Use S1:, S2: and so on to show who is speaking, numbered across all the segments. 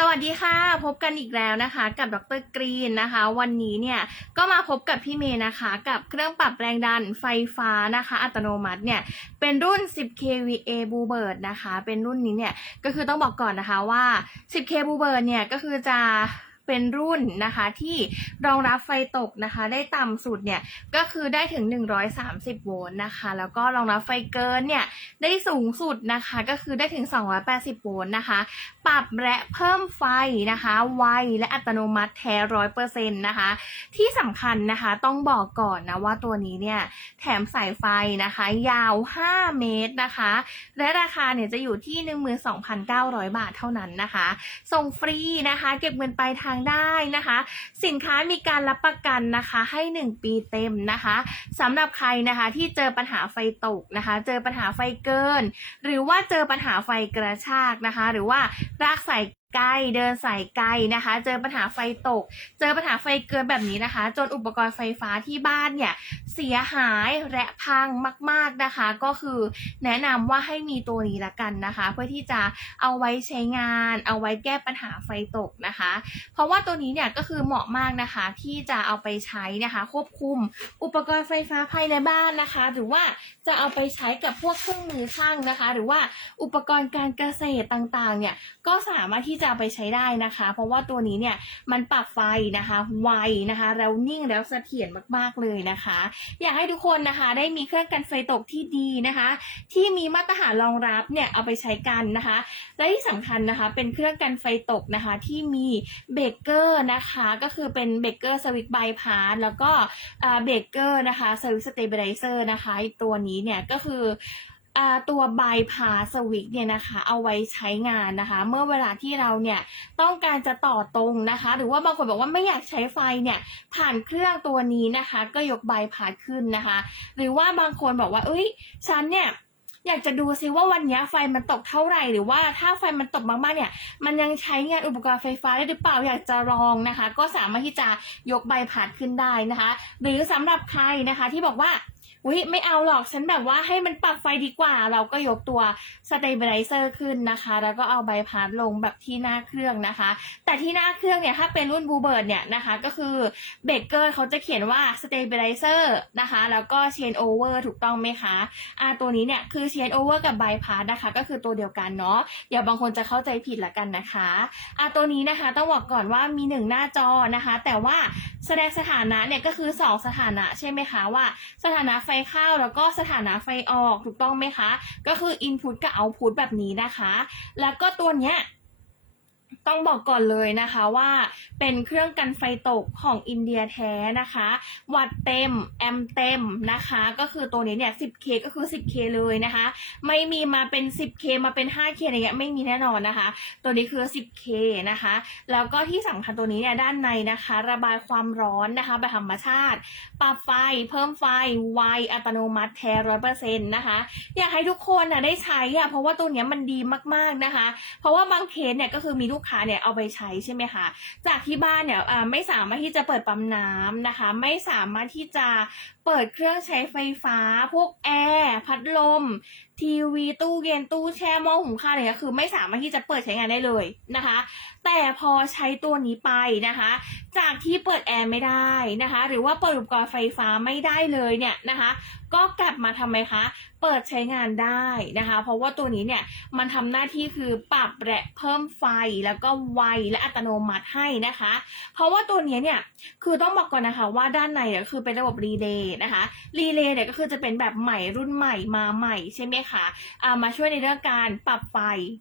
S1: สวัสดีค่ะ พบกันอีกแล้วนะคะ กับดรกรีนนะคะ วันนี้เนี่ยก็มาพบกับพี่เมย์นะคะ กับเครื่องปรับแรงดันไฟฟ้านะคะ อัตโนมัติเนี่ยเป็นรุ่น 10 kVA Bluebird นะคะ เป็นรุ่นนี้เนี่ยก็คือต้องบอกก่อนนะคะว่า 10 k Bluebird เนี่ยก็คือจะ เป็นรุ่นนะคะที่รองรับไฟตกนะคะ ได้ต่ำสุดเนี่ยก็คือได้ถึง 130 โวลต์นะคะ แล้วก็รองรับไฟเกินเนี่ยได้สูงสุดนะคะ ก็คือได้ถึง 280 โวลต์นะคะ ปรับและเพิ่มไฟนะคะไวและอัตโนมัติแท้ร้อยเปอร์เซ็นต์นะคะ ที่สำคัญนะคะต้องบอกก่อนนะว่าตัวนี้เนี่ยแถมสายไฟนะคะ ยาว 5 เมตรนะคะ และราคาเนี่ยจะอยู่ที่ 12,900 บาทเท่านั้นนะคะ ส่งฟรีนะคะ เก็บเงินปลายทางได้นะคะ สินค้ามีการรับประกันนะคะให้ 1 ปีเต็มนะคะสำหรับใครนะคะที่เจอปัญหาไฟตกนะคะ เจอปัญหาไฟเกิน หรือว่าเจอปัญหาไฟกระชากนะคะ หรือว่ารากสาย ไกลเดินสายไกลนะคะ เจอปัญหาไฟตก เจอปัญหาไฟเกินแบบนี้นะคะ จนอุปกรณ์ไฟฟ้าที่บ้านเนี่ยเสียหายและพังมาก ๆนะคะ ก็คือแนะนำว่าให้มีตัวนี้ละกันนะคะ เพื่อที่จะเอาไว้ใช้งาน เอาไว้แก้ปัญหาไฟตกนะคะ เพราะว่าตัวนี้เนี่ยก็คือเหมาะมากนะคะที่จะเอาไปใช้นะคะ ควบคุมอุปกรณ์ไฟฟ้าภายในบ้านนะคะ หรือว่าจะเอาไปใช้กับพวกเครื่องมือช่างนะคะ หรือว่าอุปกรณ์การเกษตรต่างๆเนี่ยก็สามารถที่จะเอาไปใช้ได้นะคะ เพราะว่าตัวนี้เนี่ยมันปรับไฟนะคะไวนะคะแล้วนิ่งแล้วเสถียรมากๆเลยนะคะ อยากให้ทุกคนนะคะได้มีเครื่องกันไฟตกที่ดีนะคะ ที่มีมาตรฐานรองรับเนี่ยเอาไปใช้กันนะคะ และที่สำคัญนะคะเป็นเครื่องกันไฟตกนะคะที่มีเบรกเกอร์นะคะก็คือเป็นเบรกเกอร์สวิตช์บพาสแล้วก็เบรกเกอร์นะคะสวิตช์สเตเบลไลเซอร์นะคะตัวนี้เนี่ยก็คือ ตัวบายพาสวิตช์เนี่ยนะคะเอาไว้ใช้งานนะคะ เมื่อเวลาที่เราเนี่ยต้องการจะต่อตรงนะคะ หรือว่าบางคนบอกว่าไม่อยากใช้ไฟเนี่ยผ่านเครื่องตัวนี้นะคะ ก็ยกบายพาขึ้นนะคะ หรือว่าบางคนบอกว่าเอ้ยฉันเนี่ยอยากจะดูซิว่าวันนี้ไฟมันตกเท่าไหร่หรือว่าถ้าไฟมันตกมากๆเนี่ยมันยังใช้งานอุปกรณ์ไฟฟ้าได้หรือเปล่าอยากจะลองนะคะ ก็สามารถที่จะยกใบพัดขึ้นได้นะคะ หรือสำหรับใครนะคะที่บอกว่า อุ้ยไม่เอาหรอกฉันแบบว่าให้มันปรับไฟดีกว่า เราก็ยกตัวสเตเบลไลเซอร์ขึ้นนะคะ แล้วก็เอาใบพัดลงแบบที่หน้าเครื่องนะคะ แต่ที่หน้าเครื่องเนี่ยถ้าเป็นรุ่นบูเบิร์ดเนี่ยนะคะ ก็คือเบเกอร์เขาจะเขียนว่าสเตเบลไลเซอร์นะคะ แล้วก็เชนโอเวอร์ถูกต้องไหมคะอ่าตัวนี้เนี่ยคือเชนโอเวอร์กับใบพัดนะคะ ก็คือตัวเดียวกันเนาะเดี๋ยวบางคนจะเข้าใจผิดละกันนะคะอะตัวนี้นะคะต้องบอกก่อนว่ามีหนึ่งหน้าจอนะคะ แต่ว่าแสดงสถานะเนี่ยก็คือสองสถานะใช่ไหมคะว่าสถานะไฟไฟเข้าแล้วก็สถานะไฟออกถูกต้องไหมคะ ก็คือ input กับ output แบบนี้นะคะ แล้วก็ตัวเนี้ย ต้องบอกก่อนเลยนะคะว่าเป็นเครื่องกันไฟตกของอินเดียแท้นะคะ วัตต์เต็มแอมเต็มนะคะ ก็คือตัวนี้เนี่ย 10K ก็คือ 10K เลยนะคะ ไม่มีมาเป็น 10K มาเป็น 5K อะไรเงี้ยไม่มีแน่นอนนะคะ ตัวนี้คือ 10K นะคะ แล้วก็ที่สำคัญตัวนี้เนี่ยด้านในนะคะ ระบายความร้อนนะคะแบบธรรมชาติ ปรับไฟเพิ่มไฟไวอัตโนมัติแท้ร้อยเปอร์เซ็นต์นะคะ อยากให้ทุกคนนะได้ใช้อะเพราะว่าตัวนี้มันดีมากๆนะคะ เพราะว่าบางเคสเนี่ยก็คือมีลูกค้าเนี่ยเอาไปใช้ใช่ไหมคะจากที่บ้านเนี่ยไม่สามารถที่จะเปิดปั๊มน้ำนะคะ ไม่สามารถที่จะ เปิดเครื่องใช้ไฟฟ้า พวกแอร์พัดลม ทีวีตู้เย็นตู้แช่หม้อหุงข้าวอะไรเนี่ยคือไม่สามารถที่จะเปิดใช้งานได้เลยนะคะ แต่พอใช้ตัวนี้ไปนะคะ จากที่เปิดแอร์ไม่ได้นะคะ หรือว่าเปิดอุปกรณ์ไฟฟ้าไม่ได้เลยเนี่ยนะคะ ก็กลับมาทำไมคะ เปิดใช้งานได้นะคะ เพราะว่าตัวนี้เนี่ยมันทำหน้าที่คือปรับและเพิ่มไฟแล้วก็ไวและอัตโนมัติให้นะคะ เพราะว่าตัวนี้เนี่ยคือต้องบอกก่อนนะคะว่าด้านในเนี่ยคือเป็นระบบรีเลย์นะคะรีเลย์เนี่ยก็คือจะเป็นแบบใหม่รุ่นใหม่มาใหม่ใช่ไหมคะามาช่วยในเรื่องการปรับไฟ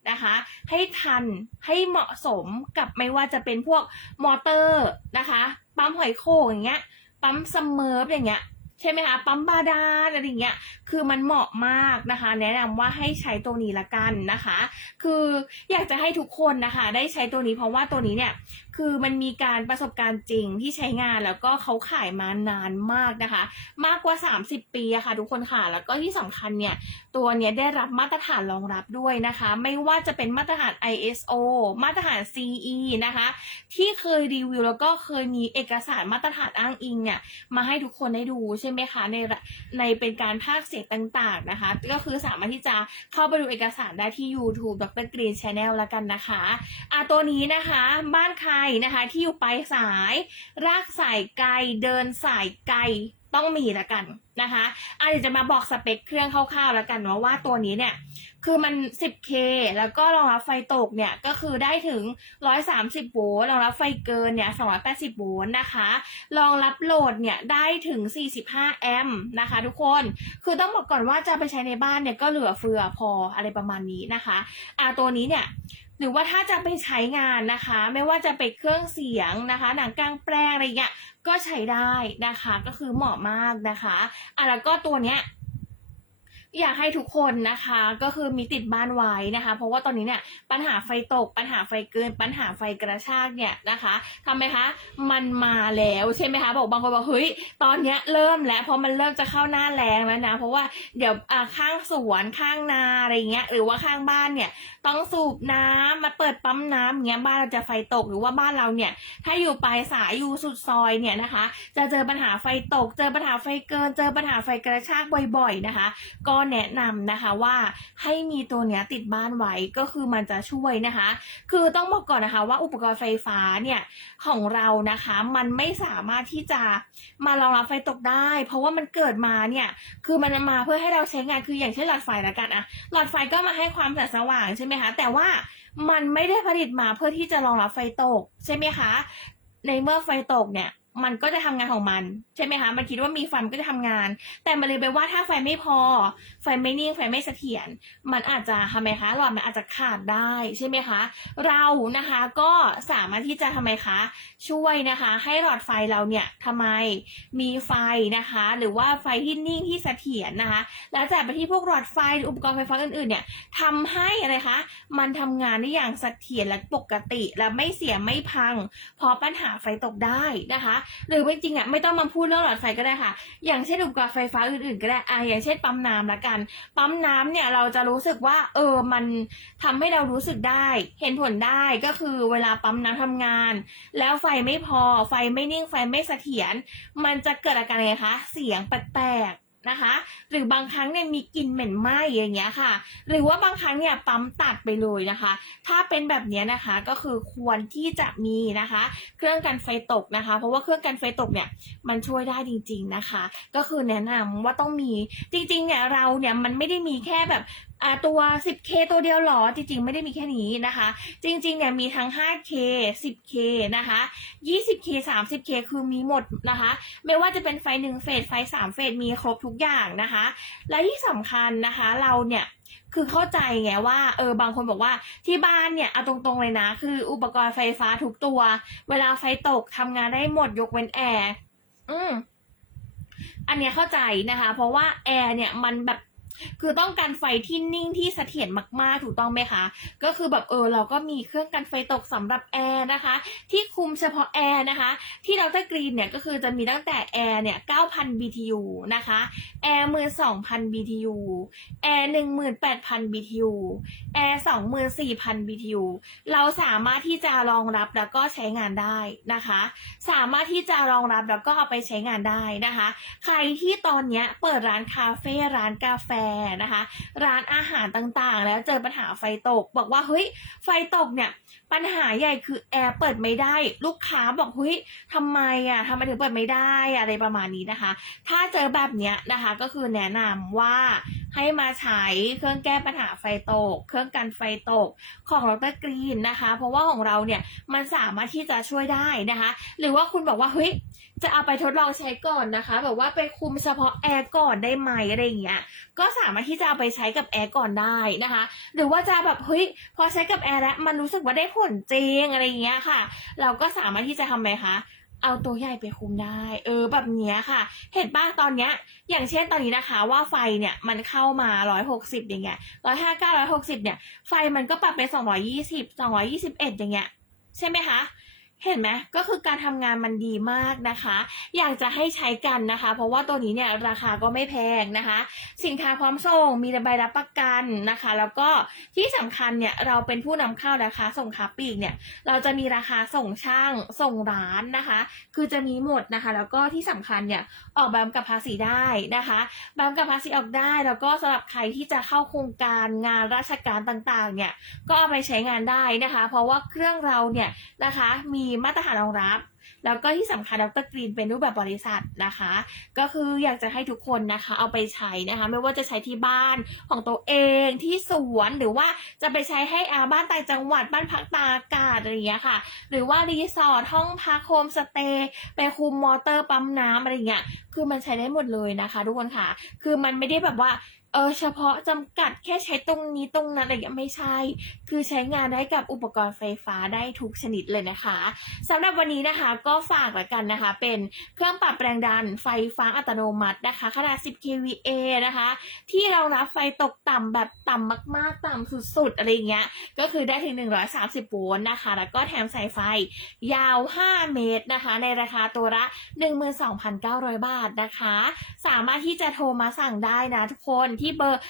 S1: นะคะ ให้ทันให้เหมาะสมกับไม่ว่าจะเป็นพวกมอเตอร์นะคะปั๊มหอยโข่งอย่างเงี้ยปั๊มซัมเมอร์อย่างเงี้ย ใช่ไหมคะปั๊มบาดาลอะไรอย่างเงี้ยคือมันเหมาะมากนะคะ แนะนำว่าให้ใช้ตัวนี้ละกันนะคะ คืออยากจะให้ทุกคนนะคะ ได้ใช้ตัวนี้เพราะว่าตัวนี้เนี่ยคือมันมีการประสบการณ์จริงที่ใช้งานแล้วก็เขาขายมานานมากนะคะ มากกว่า 30 ปีอะค่ะ ทุกคนค่ะแล้วก็ที่สำคัญเนี่ยตัวเนี้ยได้รับมาตรฐานรองรับด้วยนะคะ ไม่ว่าจะเป็นมาตรฐาน ISO มาตรฐาน CE นะคะ ที่เคยรีวิวแล้วก็เคยมีเอกสารมาตรฐานอ้างอิงเนี่ยมาให้ทุกคนได้ดูใช่ช่ไหมคะในในเป็นการภาคเสียงต่างๆนะคะ ก็คือสามารถที่จะเข้าไปดูเอกสารได้ที่ YouTube ดรกรีนชาแนลแล้วกันนะคะอะตัวนี้นะคะบ้านใครนะคะที่อยู่ปลายสาย รากสายไกลเดินสายไกลต้องมีละกันนะคะอะเดี๋ยวจะมาบอกสเปคเครื่องคร่าวๆแล้วกันเนาะว่าตัวนี้เนี่ย คือมัน 10K แล้วก็รองรับไฟตกเนี่ยก็คือได้ถึง 130 โวลต์รองรับไฟเกินเนี่ย 280 โวลต์นะคะ รองรับโหลดเนี่ยได้ถึง 45 แอมป์นะคะทุกคน คือต้องบอกก่อนว่าจะไปใช้ในบ้านเนี่ยก็เหลือเฟือพออะไรประมาณนี้นะคะอ่าตัวนี้เนี่ยหรือว่าถ้าจะไปใช้งานนะคะ ไม่ว่าจะเป็นเครื่องเสียงนะคะ หนังกลางแปลงอะไรเงี้ยก็ใช้ได้นะคะ ก็คือเหมาะมากนะคะอะแล้วก็ตัวเนี้ย อยากให้ทุกคนนะคะ ก็คือมีติดบ้านไว้นะคะ เพราะว่าตอนนี้เนี่ยปัญหาไฟตก ปัญหาไฟเกิน ปัญหาไฟกระชากเนี่ยนะคะทำไหมคะ มันมาแล้วใช่ไหมคะบอกบางคนบอกเฮ้ยตอนเนี้ยเริ่มแล้วเพราะมันเริ่มจะเข้าหน้าแรงแล้วนะเพราะว่าเดี๋ยวอ่าข้างสวนข้างนาอะไรเงี้ยหรือว่าข้างบ้านเนี่ยต้องสูบน้ำมาเปิดปั๊มน้ำอย่างเงี้ยบ้านเราจะไฟตกหรือว่าบ้านเราเนี่ยถ้าอยู่ปลายสายอยู่สุดซอยเนี่ยนะคะ จะเจอปัญหาไฟตก เจอปัญหาไฟเกิน เจอปัญหาไฟกระชากบ่อย ๆนะคะก็แนะนำนะคะว่าให้มีตัวเนี้ยติดบ้านไว้ก็คือมันจะช่วยนะคะ คือต้องบอกก่อนนะคะว่าอุปกรณ์ไฟฟ้าเนี่ยของเรานะคะมันไม่สามารถที่จะมารองรับไฟตกได้ เพราะว่ามันเกิดมาเนี่ยคือมันมาเพื่อให้เราใช้งานคืออย่างเช่นหลอดไฟละกันอะหลอดไฟก็มาให้ความแสงสว่างใช่ไหมคะแต่ว่ามันไม่ได้ผลิตมาเพื่อที่จะรองรับไฟตกใช่ไหมคะในเมื่อไฟตกเนี่ย มันก็จะทำงานของมัน ใช่ไหมคะมันคิดว่ามีไฟมันก็จะทำงาน แต่มันเลยไปว่าถ้าไฟไม่พอ ไฟไม่นิ่งไฟไม่เสถียรมันอาจจะทำไมคะหลอดมันอาจจะขาดได้ใช่ไหมคะ เรานะคะก็สามารถที่จะทำไมคะช่วยนะคะ ให้หลอดไฟเราเนี่ยทำไมมีไฟนะคะ หรือว่าไฟที่นิ่งที่เสถียรนะคะ แล้วแต่ไปที่พวกหลอดไฟหรืออุปกรณ์ไฟฟ้าอื่นๆเนี่ยทำให้อะไรคะมันทำงานได้อย่างเสถียรและปกติและไม่เสียไม่พังเพราะปัญหาไฟตกได้นะคะหรือจริงๆอะไม่ต้องมาพูดเรื่องหลอดไฟก็ได้ค่ะ อย่างเช่นอุปกรณ์ไฟฟ้าอื่นๆก็ได้อะอย่างเช่นปั๊มน้ำละกัน ปั๊มน้ำเนี่ยเราจะรู้สึกว่าเออมันทำให้เรารู้สึกได้ เห็นผลได้ก็คือเวลาปั๊มน้ำทำงาน แล้วไฟไม่พอไฟไม่นิ่งไฟไม่เสถียรมันจะเกิดอาการไงคะเสียงแปลก นะคะ หรือบางครั้งเนี่ยมีกลิ่นเหม็นไหม้อย่างเงี้ยค่ะ หรือว่าบางครั้งเนี่ยปั๊มตัดไปเลยนะคะ ถ้าเป็นแบบนี้นะคะก็คือควรที่จะมีนะคะ เครื่องกันไฟตกนะคะ เพราะว่าเครื่องกันไฟตกเนี่ยมันช่วยได้จริง ๆนะคะ ก็คือแนะนำว่าต้องมีจริงๆเนี่ยเราเนี่ยมันไม่ได้มีแค่แบบ อ่าตัว 10K ตัวเดียวหรอ จริงๆ ไม่ได้มีแค่นี้นะคะ จริงๆ เนี่ยมีทั้ง 5K 10K นะคะ 20K 30K คือมีหมดนะคะ ไม่ว่าจะเป็นไฟหนึ่งเฟส ไฟสามเฟส มีครบทุกอย่างนะคะ และที่สำคัญนะคะ เราเนี่ยคือเข้าใจไงว่าเออบางคนบอกว่าที่บ้านเนี่ยเอาตรงๆเลยนะ คืออุปกรณ์ไฟฟ้าทุกตัว เวลาไฟตกทำงานได้หมดยกเว้นแอร์อืมอันเนี้ยเข้าใจนะคะ เพราะว่าแอร์เนี่ยมันแบบ คือต้องการไฟที่นิ่งที่เสถียรมากๆ ถูกต้องไหมคะ ก็คือแบบเออเราก็มีเครื่องกันไฟตกสำหรับแอร์นะคะ ที่คุมเฉพาะแอร์นะคะ ที่ดรกรีนเนี่ยก็คือจะมีตั้งแต่แอร์เนี่ย9,000 BTU นะคะแอร์12,000 BTU แอร์18,000 BTU แอร์24,000 BTU เราสามารถที่จะรองรับแล้วก็ใช้งานได้นะคะ สามารถที่จะรองรับแล้วก็เอาไปใช้งานได้นะคะ ใครที่ตอนเนี้ยเปิดร้านคาเฟ่ร้านกาแฟนะคะ ร้านอาหารต่างๆ แล้วเจอปัญหาไฟตก บอกว่าเฮ้ยไฟตกเนี่ยปัญหาใหญ่คือแอร์เปิดไม่ได้ ลูกค้าบอกเฮ้ยทำไมอะทำไมถึงเปิดไม่ได้อะไรประมาณนี้นะคะ ถ้าเจอแบบเนี้ยนะคะก็คือแนะนำว่าให้มาใช้เครื่องแก้ปัญหาไฟตก เครื่องกันไฟตกของดรกรีนนะคะ เพราะว่าของเราเนี่ยมันสามารถที่จะช่วยได้นะคะ หรือว่าคุณบอกว่าเฮ้ย จะเอาไปทดลองใช้ก่อนนะคะ แบบว่าไปคุมเฉพาะแอร์ก่อนได้ไหมอะไรอย่างเงี้ยก็สามารถที่จะเอาไปใช้กับแอร์ก่อนได้นะคะ หรือว่าจะแบบเฮ้ยพอใช้กับแอร์แล้วมันรู้สึกว่าได้ผลจริงอะไรอย่างเงี้ยค่ะ เราก็สามารถที่จะทำไหมคะเอาตัวใหญ่ไปคุมได้ เออแบบเนี้ยค่ะ เห็นป้างตอนเนี้ย อย่างเช่นตอนนี้นะคะ ว่าไฟเนี่ยมันเข้ามาร้อยหกสิบอย่างเงี้ยร้อยห้าเก้าร้อยหกสิบเนี่ย ไฟมันก็ปรับเป็นสองร้อยี่สิบสองร้อยี่สิบเอ็ดอย่างเงี้ย ใช่ไหมคะ เห็นไหมก็คือการทำงานมันดีมากนะคะ อยากจะให้ใช้กันนะคะ เพราะว่าตัวนี้เนี่ยราคาก็ไม่แพงนะคะ สินค้าพร้อมส่งมีใบรับประกันนะคะ แล้วก็ที่สำคัญเนี่ยเราเป็นผู้นำเข้านะคะ ส่งค้าปลีกเนี่ยเราจะมีราคาส่งช่างส่งร้านนะคะ คือจะมีหมดนะคะ แล้วก็ที่สำคัญเนี่ยออกแบบกับภาษีได้นะคะแบบกับภาษีออกได้ แล้วก็สำหรับใครที่จะเข้าโครงการงานราชการต่างๆเนี่ยก็เอาไปใช้งานได้นะคะ เพราะว่าเครื่องเราเนี่ยนะคะมีมาตรฐานรองรับ แล้วก็ที่สำคัญดรกรีนเป็นรูปแบบบริษัทนะคะ ก็คืออยากจะให้ทุกคนนะคะ เอาไปใช้นะคะ ไม่ว่าจะใช้ที่บ้านของตัวเองที่สวนหรือว่าจะไปใช้ให้อาบ้านต่างจังหวัดบ้านพักตากอากาศอะไรอย่างเงี้ยค่ะ หรือว่ารีสอร์ทห้องพักโฮมสเตย์ไปคุมมอเตอร์ปั๊มน้ำอะไรอย่างเงี้ยคือมันใช้ได้หมดเลยนะคะ ทุกคนค่ะ คือมันไม่ได้แบบว่า ออเฉพาะจำกัดแค่ใช้ตรงนี้ตรงนั้นอะไรอย่างเงี้ยไม่ใช่ คือใช้งานได้กับอุปกรณ์ไฟฟ้าได้ทุกชนิดเลยนะคะสำหรับวันนี้นะคะก็ฝากไว้กันนะคะ เป็นเครื่องปรับแรงดันไฟฟ้าอัตโนมัตินะคะ ขนาด 10 kVA นะคะ ที่เรารับไฟตกต่ำแบบต่ำมาก ๆ ต่ำสุด ๆ อะไรอย่างเงี้ยก็คือได้ถึง 130 โวลต์นะคะ แล้วก็แถมสายไฟยาว 5 เมตรนะคะ ในราคาตัวละ 12,900 บาทนะคะ สามารถที่จะโทรมาสั่งได้นะทุกคนที่เบอร์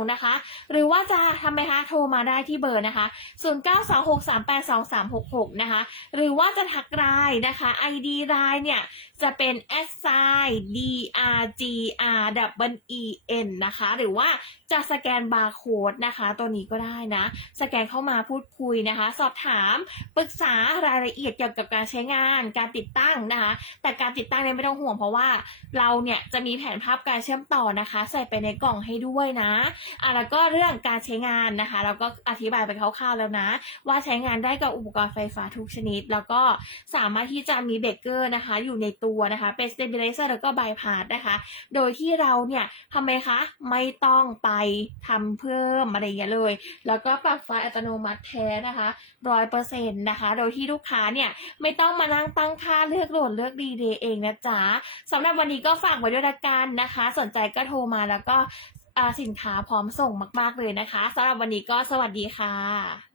S1: 0926382229 นะคะ หรือว่าจะทำไมคะ โทรมาได้ที่เบอร์นะคะ 0926382366 นะคะ หรือว่าจะทักไลน์นะคะ ID ไลน์เนี่ย จะเป็น s i d r g r w e n นะคะ หรือว่าจะสแกนบาร์โค้ดนะคะ ตัวนี้ก็ได้นะ สแกนเข้ามาพูดคุยนะคะ สอบถามปรึกษารายละเอียดเกี่ยวกับการใช้งาน การติดตั้งนะคะ แต่การติดตั้งเนี่ยไม่ต้องห่วงเพราะว่าเราเนี่ยจะมีแผนภาพการเชื่อมต่อนะคะ ใส่ไปในกล่องให้ด้วยนะอะแล้วก็เรื่องการใช้งานนะคะ เราก็อธิบายไปคร่าวๆแล้วนะ ว่าใช้งานได้กับอุปกรณ์ไฟฟ้าทุกชนิด แล้วก็สามารถที่จะมีเบรกเกอร์นะคะ อยู่ในตัวนะคะ เป็น stabilizer แล้วก็ bypass นะคะ โดยที่เราเนี่ยทำไมคะ ไม่ต้องไปทำเพิ่มอะไรอย่างเงี้ยเลย แล้วก็ปรับไฟอัตโนมัติแท้นะคะร้อยเปอร์เซ็นต์นะคะ โดยที่ลูกค้าเนี่ยไม่ต้องมานั่งตั้งค่าเลือกโหลดเลือกดีเดย์เองนะจ๊ะสำหรับวันนี้ก็ฝากไว้ด้วยละกันนะคะ สนใจก็โทรมาแล้วก็สินค้าพร้อมส่งมาก ๆ เลยนะคะสำหรับวันนี้ก็สวัสดีค่ะ